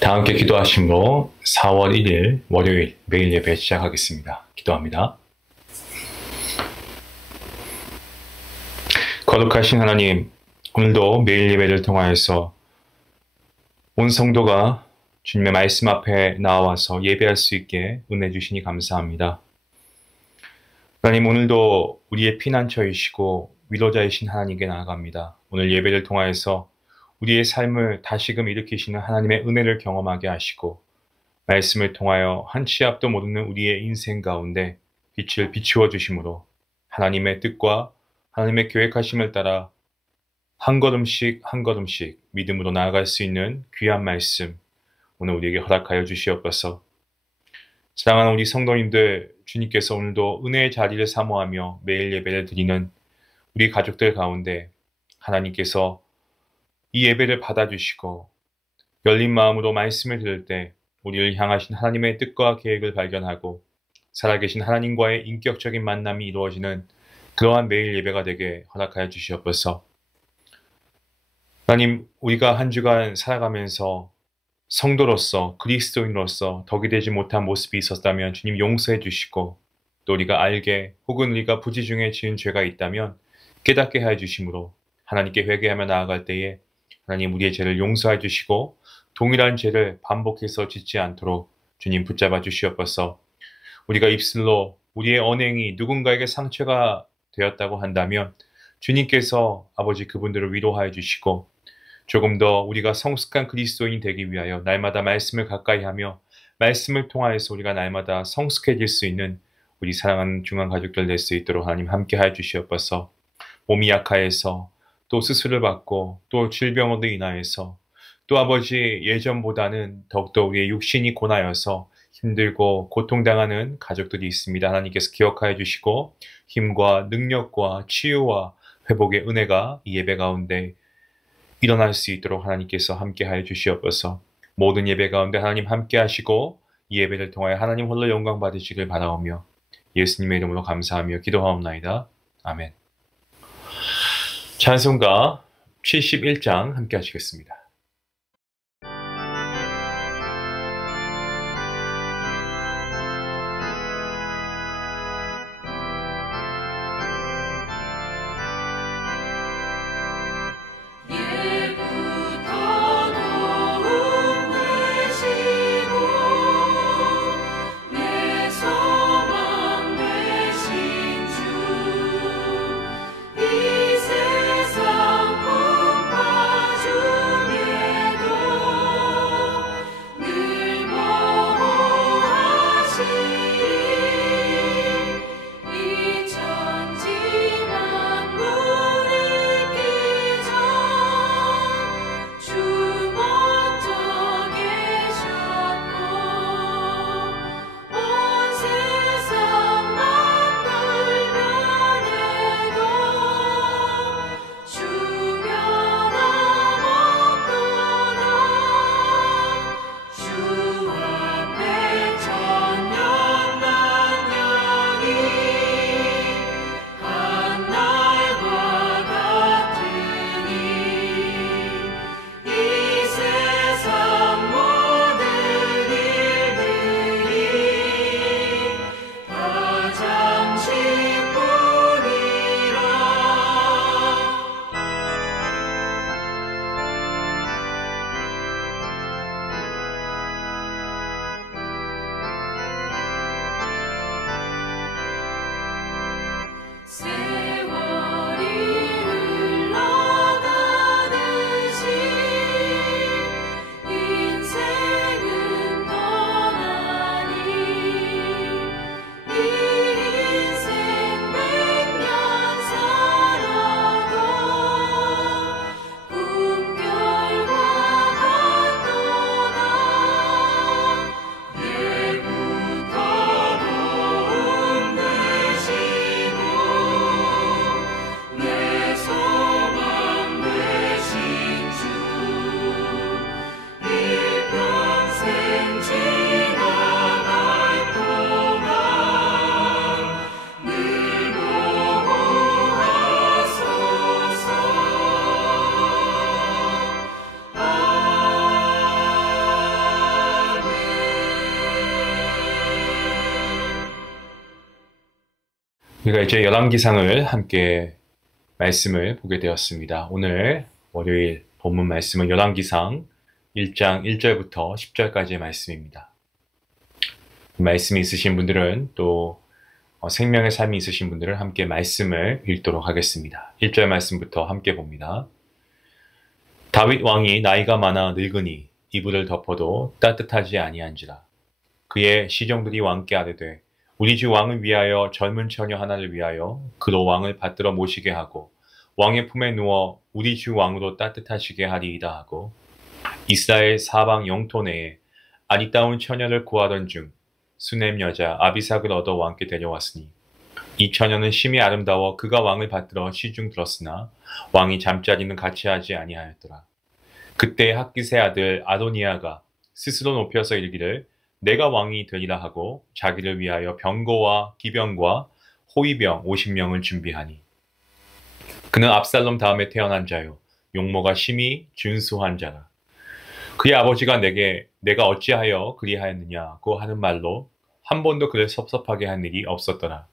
다 함께 기도하심으로 4월 1일 월요일 매일 예배 시작하겠습니다. 기도합니다. 거룩하신 하나님, 오늘도 매일 예배를 통하여서 온 성도가 주님의 말씀 앞에 나와서 예배할 수 있게 은혜 주시니 감사합니다. 하나님, 오늘도 우리의 피난처이시고 위로자이신 하나님께 나아갑니다. 오늘 예배를 통하여서 우리의 삶을 다시금 일으키시는 하나님의 은혜를 경험하게 하시고 말씀을 통하여 한 치 앞도 모르는 우리의 인생 가운데 빛을 비추어 주심으로 하나님의 뜻과 하나님의 계획하심을 따라 한 걸음씩 한 걸음씩 믿음으로 나아갈 수 있는 귀한 말씀 오늘 우리에게 허락하여 주시옵소서. 사랑하는 우리 성도님들, 주님께서 오늘도 은혜의 자리를 사모하며 매일 예배를 드리는 우리 가족들 가운데 하나님께서 이 예배를 받아주시고 열린 마음으로 말씀을 들을 때 우리를 향하신 하나님의 뜻과 계획을 발견하고 살아계신 하나님과의 인격적인 만남이 이루어지는 그러한 매일 예배가 되게 허락하여 주시옵소서. 하나님, 우리가 한 주간 살아가면서 성도로서 그리스도인으로서 덕이 되지 못한 모습이 있었다면 주님 용서해 주시고, 또 우리가 알게 혹은 우리가 부지 중에 지은 죄가 있다면 깨닫게 하여 주심으로 하나님께 회개하며 나아갈 때에 하나님 우리의 죄를 용서해 주시고 동일한 죄를 반복해서 짓지 않도록 주님 붙잡아 주시옵소서. 우리가 입술로 우리의 언행이 누군가에게 상처가 되었다고 한다면 주님께서 아버지 그분들을 위로하여 주시고 조금 더 우리가 성숙한 그리스도인이 되기 위하여 날마다 말씀을 가까이 하며 말씀을 통하여서 우리가 날마다 성숙해질 수 있는 우리 사랑하는 중한 가족들 될 수 있도록 하나님 함께 하여 주시옵소서. 몸이 약하여서 또 수술을 받고 또 질병으로 인하여서 또 아버지 예전보다는 더욱더 우리의 육신이 고나여서 힘들고 고통당하는 가족들이 있습니다. 하나님께서 기억하여 주시고 힘과 능력과 치유와 회복의 은혜가 이 예배 가운데 일어날 수 있도록 하나님께서 함께하여 주시옵소서. 모든 예배 가운데 하나님 함께하시고 이 예배를 통하여 하나님 홀로 영광 받으시길 바라오며 예수님의 이름으로 감사하며 기도하옵나이다. 아멘. 찬송가 71장 함께 하시겠습니다. 우리가 이제 열왕기상을 함께 말씀을 보게 되었습니다. 오늘 월요일 본문 말씀은 열왕기상 1장 1절부터 10절까지의 말씀입니다. 말씀이 있으신 분들은 또 생명의 삶이 있으신 분들은 함께 말씀을 읽도록 하겠습니다. 1절 말씀부터 함께 봅니다. 다윗 왕이 나이가 많아 늙으니 이불을 덮어도 따뜻하지 아니한지라. 그의 시종들이 왕께 아뢰되 우리 주 왕을 위하여 젊은 처녀 하나를 위하여 그로 왕을 받들어 모시게 하고 왕의 품에 누워 우리 주 왕으로 따뜻하시게 하리이다 하고 이스라엘 사방 영토 내에 아리따운 처녀를 구하던 중 수넴 여자 아비삭을 얻어 왕께 데려왔으니 이 처녀는 심히 아름다워 그가 왕을 받들어 시중 들었으나 왕이 잠자리는 같이 하지 아니하였더라. 그때 핫깃의 아들 아도니아가 스스로 높여서 이르기를 내가 왕이 되리라 하고 자기를 위하여 병거와 기병과 호위병 50명을 준비하니 그는 압살롬 다음에 태어난 자요 용모가 심히 준수한 자라. 그의 아버지가 내가 어찌하여 그리하였느냐고 하는 말로 한 번도 그를 섭섭하게 한 일이 없었더라.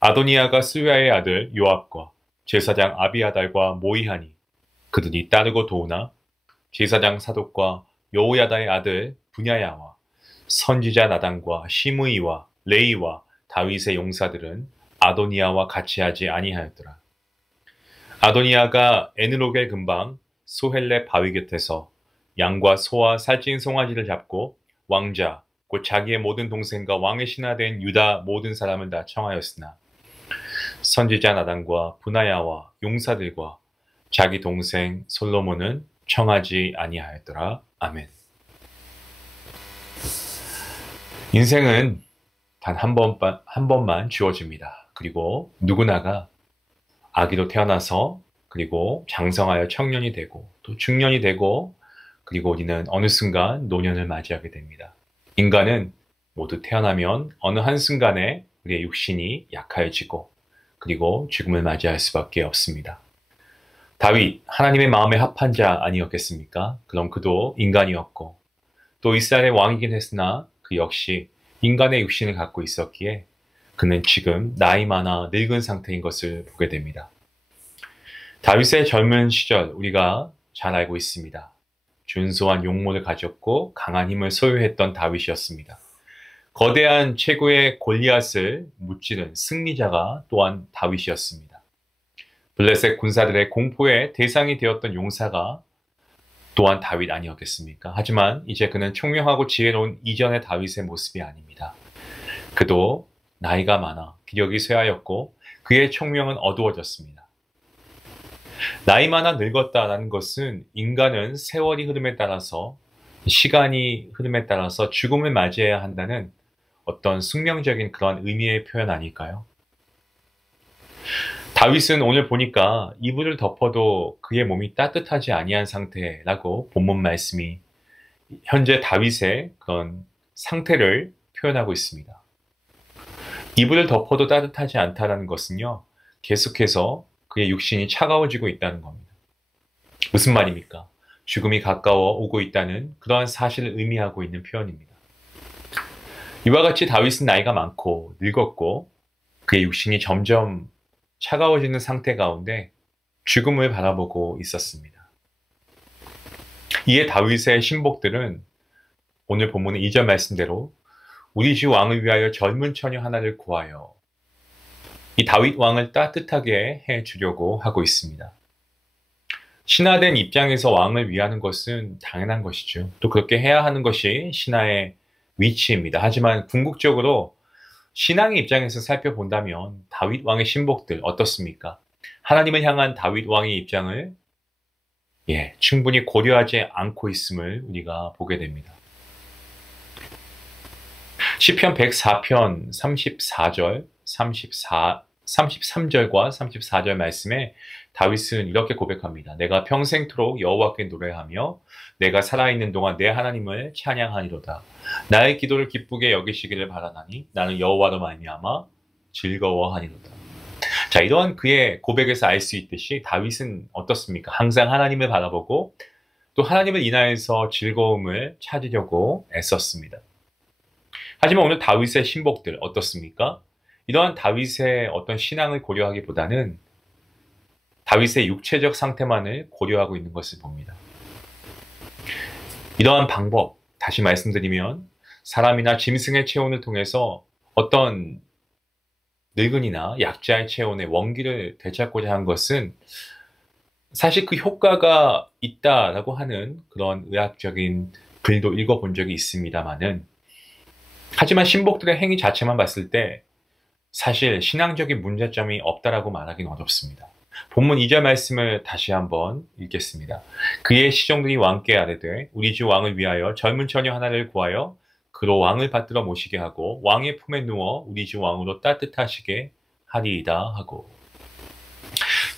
아도니아가 스루야의 아들 요압과 제사장 아비아달과 모이하니 그들이 따르고 도우나 제사장 사독과 여호야다의 아들 분야야와 선지자 나단과 시므이와 레이와 다윗의 용사들은 아도니아와 같이 하지 아니하였더라. 아도니아가 에느로겔 근방 소헬레 바위 곁에서 양과 소와 살찐 송아지를 잡고 왕자 곧 자기의 모든 동생과 왕의 신하된 유다 모든 사람을 다 청하였으나 선지자 나단과 분하야와 용사들과 자기 동생 솔로몬은 청하지 아니하였더라. 아멘. 인생은 단 한 번만 주어집니다. 그리고 누구나가 아기로 태어나서 그리고 장성하여 청년이 되고 또 중년이 되고 그리고 우리는 어느 순간 노년을 맞이하게 됩니다. 인간은 모두 태어나면 어느 한순간에 우리의 육신이 약해지고 그리고 죽음을 맞이할 수밖에 없습니다. 다윗, 하나님의 마음에 합한 자 아니었겠습니까? 그럼 그도 인간이었고 또 이스라엘의 왕이긴 했으나 그 역시 인간의 육신을 갖고 있었기에 그는 지금 나이 많아 늙은 상태인 것을 보게 됩니다. 다윗의 젊은 시절 우리가 잘 알고 있습니다. 준수한 용모를 가졌고 강한 힘을 소유했던 다윗이었습니다. 거대한 최고의 골리앗을 무찌른 승리자가 또한 다윗이었습니다. 블레셋 군사들의 공포의 대상이 되었던 용사가 또한 다윗 아니었겠습니까? 하지만 이제 그는 총명하고 지혜로운 이전의 다윗의 모습이 아닙니다. 그도 나이가 많아 기력이 쇠하였고 그의 총명은 어두워졌습니다. 나이 많아 늙었다라는 것은 인간은 세월이 흐름에 따라서 시간이 흐름에 따라서 죽음을 맞이해야 한다는 어떤 숙명적인 그런 의미의 표현 아닐까요? 다윗은 오늘 보니까 이불을 덮어도 그의 몸이 따뜻하지 아니한 상태라고 본문 말씀이 현재 다윗의 그런 상태를 표현하고 있습니다. 이불을 덮어도 따뜻하지 않다는 것은요, 계속해서 그의 육신이 차가워지고 있다는 겁니다. 무슨 말입니까? 죽음이 가까워 오고 있다는 그러한 사실을 의미하고 있는 표현입니다. 이와 같이 다윗은 나이가 많고 늙었고 그의 육신이 점점 차가워지는 상태 가운데 죽음을 바라보고 있었습니다. 이에 다윗의 신복들은 오늘 본문의 2절 말씀대로 우리 주 왕을 위하여 젊은 처녀 하나를 구하여 이 다윗 왕을 따뜻하게 해주려고 하고 있습니다. 신하된 입장에서 왕을 위하는 것은 당연한 것이죠. 또 그렇게 해야 하는 것이 신하의 위치입니다. 하지만 궁극적으로 신앙의 입장에서 살펴본다면 다윗 왕의 신복들 어떻습니까? 하나님을 향한 다윗 왕의 입장을 충분히 고려하지 않고 있음을 우리가 보게 됩니다. 시편 104편 34절, 33절과 34절 말씀에 다윗은 이렇게 고백합니다. 내가 평생토록 여호와께 노래하며 내가 살아있는 동안 내 하나님을 찬양하리로다. 나의 기도를 기쁘게 여기시기를 바라나니 나는 여호와로 말미암아 즐거워하리로다. 자, 이러한 그의 고백에서 알 수 있듯이 다윗은 어떻습니까? 항상 하나님을 바라보고 또 하나님을 인하여서 즐거움을 찾으려고 애썼습니다. 하지만 오늘 다윗의 신복들 어떻습니까? 이러한 다윗의 어떤 신앙을 고려하기보다는 다윗의 육체적 상태만을 고려하고 있는 것을 봅니다. 이러한 방법, 다시 말씀드리면 사람이나 짐승의 체온을 통해서 어떤 늙은이나 약자의 체온의 원기를 되찾고자 한 것은 사실 그 효과가 있다라고 하는 그런 의학적인 글도 읽어본 적이 있습니다만은, 하지만 신복들의 행위 자체만 봤을 때 사실 신앙적인 문제점이 없다라고 말하기는 어렵습니다. 본문 2절 말씀을 다시 한번 읽겠습니다. 그의 시종들이 왕께 아뢰되 우리 주 왕을 위하여 젊은 처녀 하나를 구하여 그로 왕을 받들어 모시게 하고 왕의 품에 누워 우리 주 왕으로 따뜻하시게 하리이다 하고,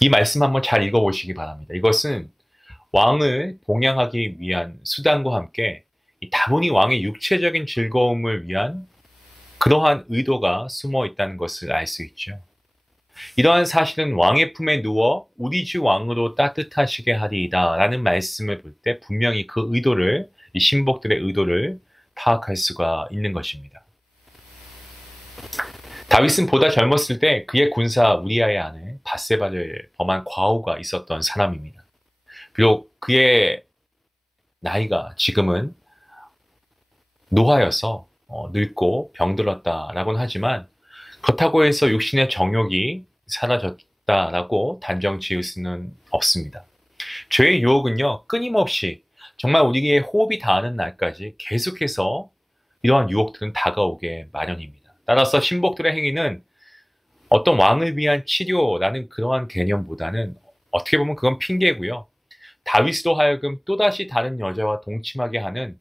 이 말씀 한번 잘 읽어보시기 바랍니다. 이것은 왕을 봉양하기 위한 수단과 함께 다분히 왕의 육체적인 즐거움을 위한 그러한 의도가 숨어 있다는 것을 알 수 있죠. 이러한 사실은 왕의 품에 누워 우리 주 왕으로 따뜻하시게 하리이다 라는 말씀을 볼 때 분명히 그 의도를, 이 신복들의 의도를 파악할 수가 있는 것입니다. 다윗은 보다 젊었을 때 그의 군사 우리아의 아내 밧세바를 범한 과오가 있었던 사람입니다. 비록 그의 나이가 지금은 노하여서 늙고 병들었다라고는 하지만 그렇다고 해서 육신의 정욕이 사라졌다라고 단정 지을 수는 없습니다. 죄의 유혹은요, 끊임없이 정말 우리의 호흡이 닿는 날까지 계속해서 이러한 유혹들은 다가오게 마련입니다. 따라서 신복들의 행위는 어떤 왕을 위한 치료라는 그러한 개념보다는 어떻게 보면 그건 핑계고요. 다윗으로 하여금 또다시 다른 여자와 동침하게 하는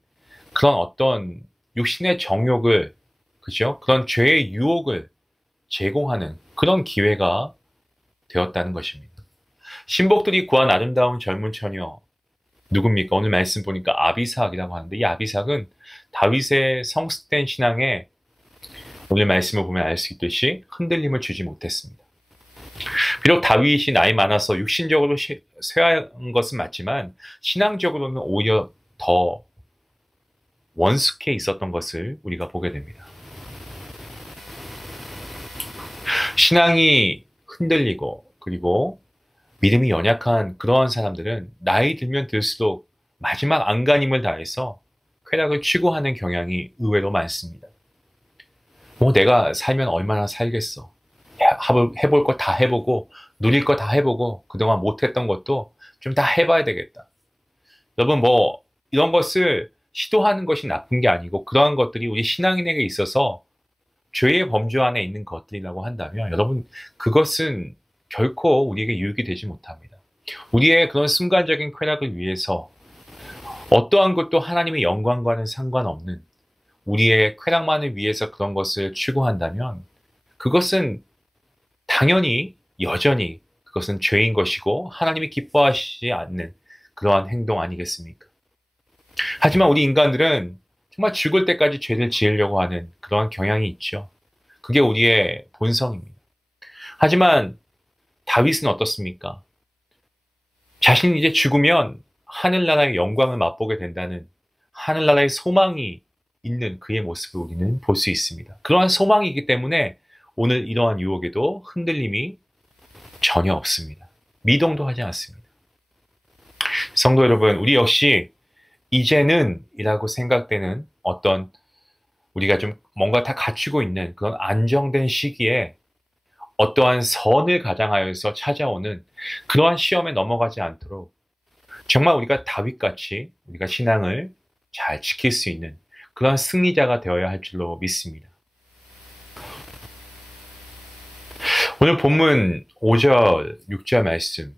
그런 어떤 육신의 정욕을, 그죠? 그런 죄의 유혹을 제공하는 그런 기회가 되었다는 것입니다. 신복들이 구한 아름다운 젊은 처녀 누굽니까? 오늘 말씀 보니까 아비삭이라고 하는데, 이 아비삭은 다윗의 성숙된 신앙에 오늘 말씀을 보면 알 수 있듯이 흔들림을 주지 못했습니다. 비록 다윗이 나이 많아서 육신적으로 쇠한 것은 맞지만 신앙적으로는 오히려 더 원숙해 있었던 것을 우리가 보게 됩니다. 신앙이 흔들리고 그리고 믿음이 연약한 그러한 사람들은 나이 들면 들수록 마지막 안간힘을 다해서 쾌락을 추구하는 경향이 의외로 많습니다. 내가 살면 얼마나 살겠어. 해볼 거 다 해보고 누릴 거 다 해보고 그동안 못했던 것도 좀 다 해봐야 되겠다. 여러분, 이런 것을 시도하는 것이 나쁜 게 아니고 그러한 것들이 우리 신앙인에게 있어서 죄의 범주 안에 있는 것들이라고 한다면 여러분, 그것은 결코 우리에게 유익이 되지 못합니다. 우리의 그런 순간적인 쾌락을 위해서 어떠한 것도 하나님의 영광과는 상관없는 우리의 쾌락만을 위해서 그런 것을 추구한다면 그것은 당연히 여전히 그것은 죄인 것이고 하나님이 기뻐하시지 않는 그러한 행동 아니겠습니까? 하지만 우리 인간들은 정말 죽을 때까지 죄를 지으려고 하는 그러한 경향이 있죠. 그게 우리의 본성입니다. 하지만 다윗은 어떻습니까? 자신이 이제 죽으면 하늘나라의 영광을 맛보게 된다는 하늘나라의 소망이 있는 그의 모습을 우리는 볼 수 있습니다. 그러한 소망이기 때문에 오늘 이러한 유혹에도 흔들림이 전혀 없습니다. 미동도 하지 않습니다. 성도 여러분, 우리 역시 이제는 이라고 생각되는 어떤 우리가 좀 뭔가 다 갖추고 있는 그런 안정된 시기에 어떠한 선을 가장하여서 찾아오는 그러한 시험에 넘어가지 않도록 정말 우리가 다윗같이 우리가 신앙을 잘 지킬 수 있는 그러한 승리자가 되어야 할 줄로 믿습니다. 오늘 본문 5절, 6절 말씀,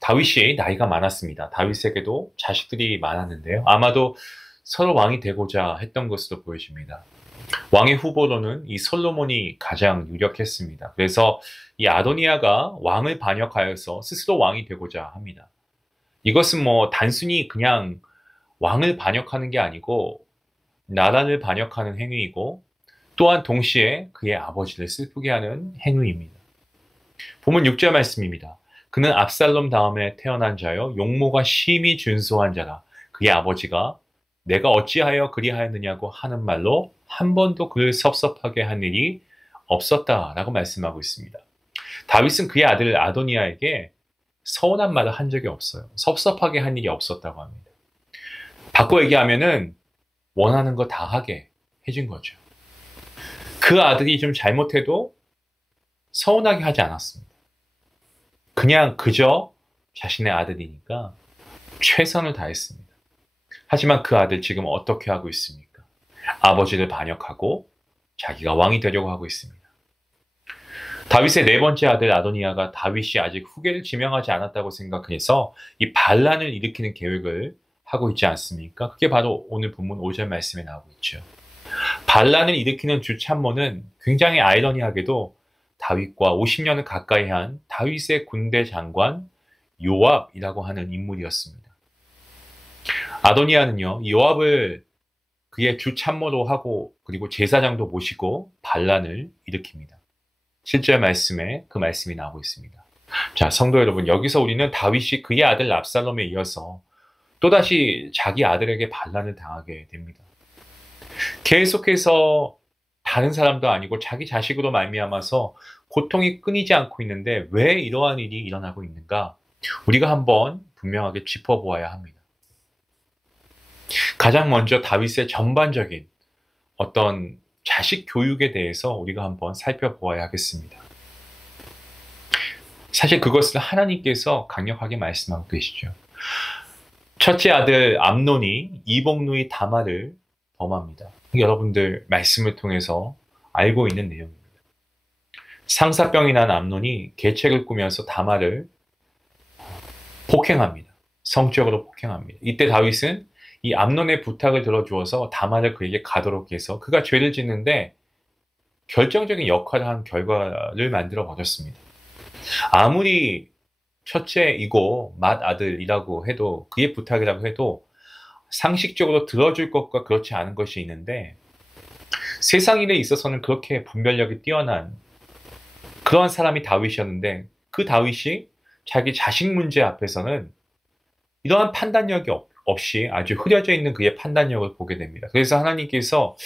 다윗이 나이가 많았습니다. 다윗에게도 자식들이 많았는데요. 아마도 서로 왕이 되고자 했던 것으로 보여집니다. 왕의 후보로는 이 솔로몬이 가장 유력했습니다. 그래서 이 아도니아가 왕을 반역하여서 스스로 왕이 되고자 합니다. 이것은 단순히 그냥 왕을 반역하는 게 아니고 나라를 반역하는 행위이고 또한 동시에 그의 아버지를 슬프게 하는 행위입니다. 본문 6절 말씀입니다. 그는 압살롬 다음에 태어난 자요 용모가 심히 준수한 자라. 그의 아버지가 내가 어찌하여 그리하였느냐고 하는 말로 한 번도 그를 섭섭하게 한 일이 없었다라고 말씀하고 있습니다. 다윗은 그의 아들 아도니아에게 서운한 말을 한 적이 없어요. 섭섭하게 한 일이 없었다고 합니다. 바꿔 얘기하면은 원하는 거 다 하게 해준 거죠. 그 아들이 좀 잘못해도 서운하게 하지 않았습니다. 그냥 그저 자신의 아들이니까 최선을 다했습니다. 하지만 그 아들 지금 어떻게 하고 있습니까? 아버지를 반역하고 자기가 왕이 되려고 하고 있습니다. 다윗의 네 번째 아들 아도니아가 다윗이 아직 후계를 지명하지 않았다고 생각해서 이 반란을 일으키는 계획을 하고 있지 않습니까? 그게 바로 오늘 본문 5절 말씀에 나오고 있죠. 반란을 일으키는 주 참모는 굉장히 아이러니하게도 다윗과 50년을 가까이 한 다윗의 군대 장관 요압이라고 하는 인물이었습니다. 아도니아는요, 요압을 그의 주 참모로 하고 그리고 제사장도 모시고 반란을 일으킵니다. 7절 말씀에 그 말씀이 나오고 있습니다. 자, 성도 여러분, 여기서 우리는 다윗이 그의 아들 압살롬에 이어서 또다시 자기 아들에게 반란을 당하게 됩니다. 계속해서 다른 사람도 아니고 자기 자식으로 말미암아서 고통이 끊이지 않고 있는데 왜 이러한 일이 일어나고 있는가? 우리가 한번 분명하게 짚어보아야 합니다. 가장 먼저 다윗의 전반적인 어떤 자식 교육에 대해서 우리가 한번 살펴보아야 하겠습니다. 사실 그것을 하나님께서 강력하게 말씀하고 계시죠. 첫째 아들 암논이 이복누이 다말을 범합니다. 여러분들 말씀을 통해서 알고 있는 내용입니다. 상사병이 난 암논이 계책을 꾸면서 다말을 폭행합니다. 성적으로 폭행합니다. 이때 다윗은 이 암논의 부탁을 들어주어서 다말을 그에게 가도록 해서 그가 죄를 짓는데 결정적인 역할을 한 결과를 만들어 버렸습니다. 아무리 첫째이고 맏아들이라고 해도 그의 부탁이라고 해도 상식적으로 들어줄 것과 그렇지 않은 것이 있는데 세상 일에 있어서는 그렇게 분별력이 뛰어난 그러한 사람이 다윗이었는데 그 다윗이 자기 자식 문제 앞에서는 이러한 판단력이 없이 아주 흐려져 있는 그의 판단력을 보게 됩니다. 그래서 하나님께서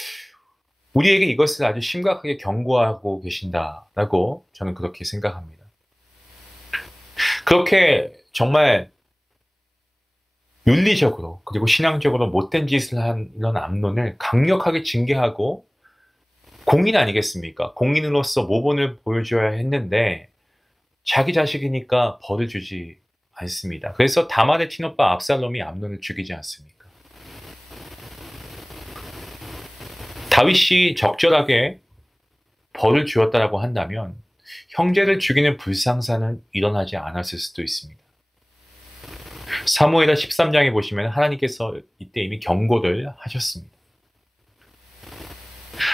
우리에게 이것을 아주 심각하게 경고하고 계신다라고 저는 그렇게 생각합니다. 그렇게 정말 윤리적으로 그리고 신앙적으로 못된 짓을 한 이런 암논을 강력하게 징계하고 공인 아니겠습니까? 공인으로서 모본을 보여줘야 했는데 자기 자식이니까 벌을 주지 않습니다. 그래서 다말의 친오빠 압살롬이 암논을 죽이지 않습니까? 다윗이 적절하게 벌을 주었다라고 한다면 형제를 죽이는 불상사는 일어나지 않았을 수도 있습니다. 사무엘하 13장에 보시면 하나님께서 이때 이미 경고를 하셨습니다.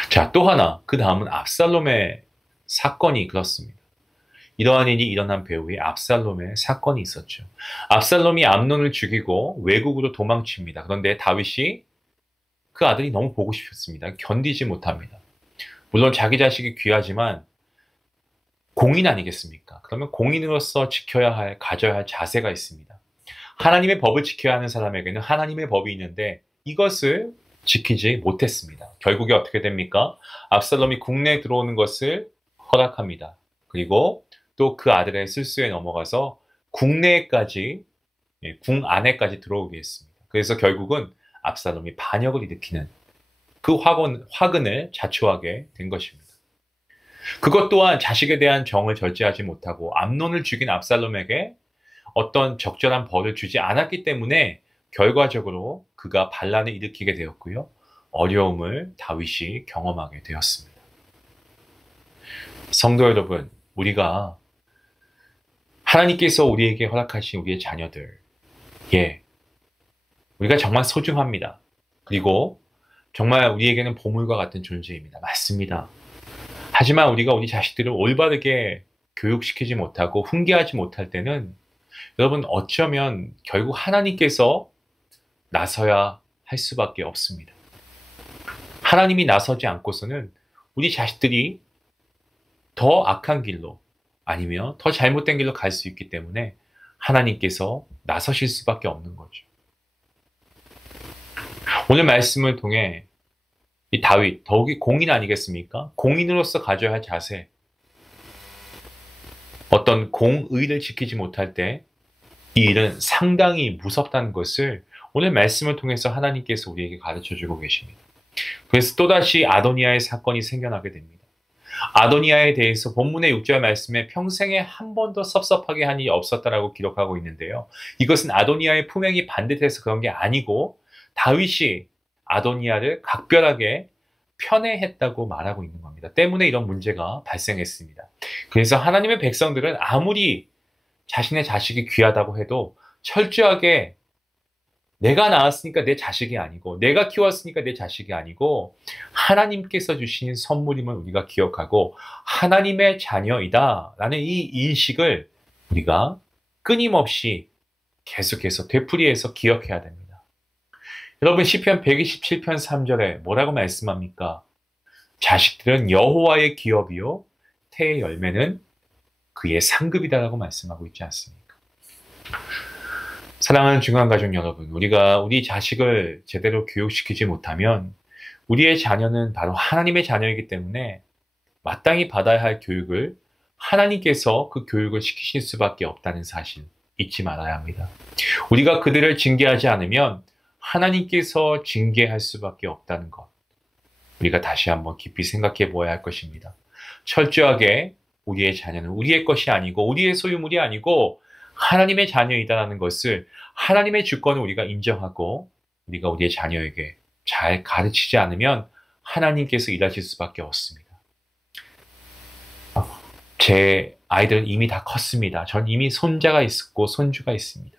자, 또 하나, 그 다음은 압살롬의 사건이 그렇습니다. 이러한 일이 일어난 배후에 압살롬의 사건이 있었죠. 압살롬이 암논을 죽이고 외국으로 도망칩니다. 그런데 다윗이 그 아들이 너무 보고 싶었습니다. 견디지 못합니다. 물론 자기 자식이 귀하지만 공인 아니겠습니까? 그러면 공인으로서 지켜야 할, 가져야 할 자세가 있습니다. 하나님의 법을 지켜야 하는 사람에게는 하나님의 법이 있는데 이것을 지키지 못했습니다. 결국에 어떻게 됩니까? 압살롬이 국내에 들어오는 것을 허락합니다. 그리고 또 그 아들의 실수에 넘어가서 국내까지, 궁 안에까지 들어오게 했습니다. 그래서 결국은 압살롬이 반역을 일으키는 그 화근을 자초하게 된 것입니다. 그것 또한 자식에 대한 정을 절제하지 못하고 암논을 죽인 압살롬에게 어떤 적절한 벌을 주지 않았기 때문에 결과적으로 그가 반란을 일으키게 되었고요. 어려움을 다윗이 경험하게 되었습니다. 성도 여러분, 우리가 하나님께서 우리에게 허락하신 우리의 자녀들, 우리가 정말 소중합니다. 그리고 정말 우리에게는 보물과 같은 존재입니다. 맞습니다. 하지만 우리가 우리 자식들을 올바르게 교육시키지 못하고 훈계하지 못할 때는 여러분 어쩌면 결국 하나님께서 나서야 할 수밖에 없습니다. 하나님이 나서지 않고서는 우리 자식들이 더 악한 길로 아니면 더 잘못된 길로 갈 수 있기 때문에 하나님께서 나서실 수밖에 없는 거죠. 오늘 말씀을 통해 이 다윗, 더욱이 공인 아니겠습니까? 공인으로서 가져야 할 자세, 어떤 공의를 지키지 못할 때 이 일은 상당히 무섭다는 것을 오늘 말씀을 통해서 하나님께서 우리에게 가르쳐주고 계십니다. 그래서 또다시 아도니아의 사건이 생겨나게 됩니다. 아도니아에 대해서 본문의 6절 말씀에 평생에 한 번도 섭섭하게 한 일이 없었다라고 기록하고 있는데요. 이것은 아도니아의 품행이 반듯해서 그런 게 아니고 다윗이 아도니아를 각별하게 편애했다고 말하고 있는 겁니다. 때문에 이런 문제가 발생했습니다. 그래서 하나님의 백성들은 아무리 자신의 자식이 귀하다고 해도 철저하게 내가 낳았으니까 내 자식이 아니고 내가 키웠으니까 내 자식이 아니고 하나님께서 주신 선물임을 우리가 기억하고 하나님의 자녀이다 라는 이 인식을 우리가 끊임없이 계속해서 되풀이해서 기억해야 됩니다. 여러분 시편 127편 3절에 뭐라고 말씀합니까? 자식들은 여호와의 기업이요 태의 열매는 그의 상급이다라고 말씀하고 있지 않습니까? 사랑하는 중간 가족 여러분, 우리가 우리 자식을 제대로 교육시키지 못하면 우리의 자녀는 바로 하나님의 자녀이기 때문에 마땅히 받아야 할 교육을 하나님께서 그 교육을 시키실 수밖에 없다는 사실 잊지 말아야 합니다. 우리가 그들을 징계하지 않으면 하나님께서 징계할 수밖에 없다는 것, 우리가 다시 한번 깊이 생각해 보아야 할 것입니다. 철저하게 우리의 자녀는 우리의 것이 아니고 우리의 소유물이 아니고 하나님의 자녀이다라는 것을 하나님의 주권을 우리가 인정하고 우리가 우리의 자녀에게 잘 가르치지 않으면 하나님께서 일하실 수밖에 없습니다. 제 아이들은 이미 다 컸습니다. 전 이미 손자가 있었고 손주가 있습니다.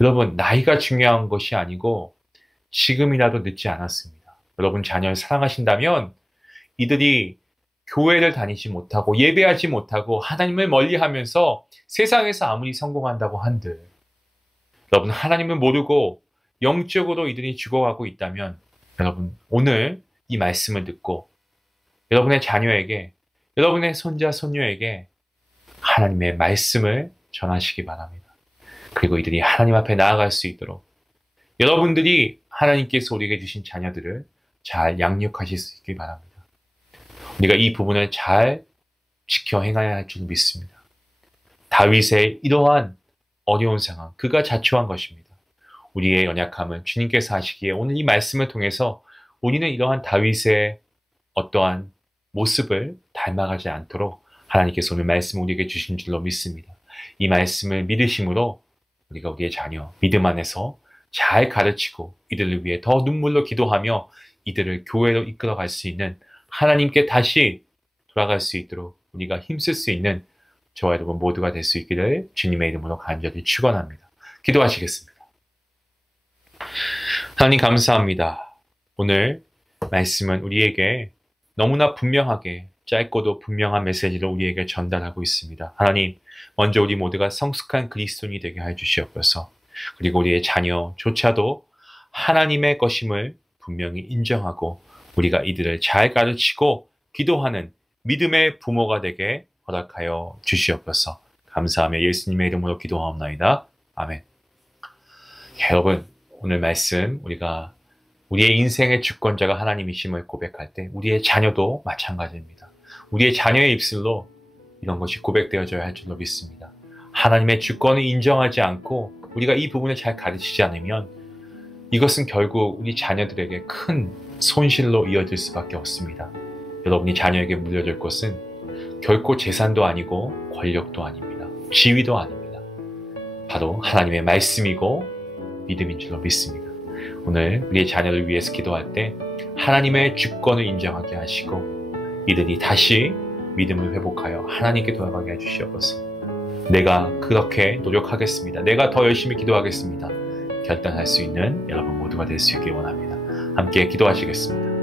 여러분 나이가 중요한 것이 아니고 지금이라도 늦지 않았습니다. 여러분 자녀를 사랑하신다면 이들이 교회를 다니지 못하고 예배하지 못하고 하나님을 멀리하면서 세상에서 아무리 성공한다고 한들 여러분 하나님을 모르고 영적으로 이들이 죽어가고 있다면 여러분 오늘 이 말씀을 듣고 여러분의 자녀에게 여러분의 손자 손녀에게 하나님의 말씀을 전하시기 바랍니다. 그리고 이들이 하나님 앞에 나아갈 수 있도록 여러분들이 하나님께서 우리에게 주신 자녀들을 잘 양육하실 수 있길 바랍니다. 우리가 이 부분을 잘 지켜 행해야 할 줄 믿습니다. 다윗의 이러한 어려운 상황, 그가 자초한 것입니다. 우리의 연약함을 주님께서 하시기에 오늘 이 말씀을 통해서 우리는 이러한 다윗의 어떠한 모습을 닮아가지 않도록 하나님께서 오늘 말씀을 우리에게 주신 줄로 믿습니다. 이 말씀을 믿으심으로 우리가 우리의 자녀, 믿음 안에서 잘 가르치고 이들을 위해 더 눈물로 기도하며 이들을 교회로 이끌어갈 수 있는 하나님께 다시 돌아갈 수 있도록 우리가 힘쓸 수 있는 저와 여러분 모두가 될 수 있기를 주님의 이름으로 간절히 축원합니다. 기도하시겠습니다. 하나님 감사합니다. 오늘 말씀은 우리에게 너무나 분명하게 짧고도 분명한 메시지를 우리에게 전달하고 있습니다. 하나님 먼저 우리 모두가 성숙한 그리스도인이 되게 해 주시옵소서. 그리고 우리의 자녀조차도 하나님의 것임을 분명히 인정하고 우리가 이들을 잘 가르치고 기도하는 믿음의 부모가 되게 허락하여 주시옵소서. 감사하며 예수님의 이름으로 기도하옵나이다. 아멘. 여러분 오늘 말씀 우리가 우리의 인생의 주권자가 하나님이심을 고백할 때 우리의 자녀도 마찬가지입니다. 우리의 자녀의 입술로 이런 것이 고백되어져야 할 줄로 믿습니다. 하나님의 주권을 인정하지 않고 우리가 이 부분을 잘 가르치지 않으면 이것은 결국 우리 자녀들에게 큰 손실로 이어질 수밖에 없습니다. 여러분이 자녀에게 물려줄 것은 결코 재산도 아니고 권력도 아닙니다. 지위도 아닙니다. 바로 하나님의 말씀이고 믿음인 줄로 믿습니다. 오늘 우리의 자녀를 위해서 기도할 때 하나님의 주권을 인정하게 하시고 이들이 다시 믿음을 회복하여 하나님께 돌아가게 해주시옵소서. 내가 그렇게 노력하겠습니다. 내가 더 열심히 기도하겠습니다. 결단할 수 있는 여러분 모두가 될 수 있길 원합니다. 함께 기도하시겠습니다.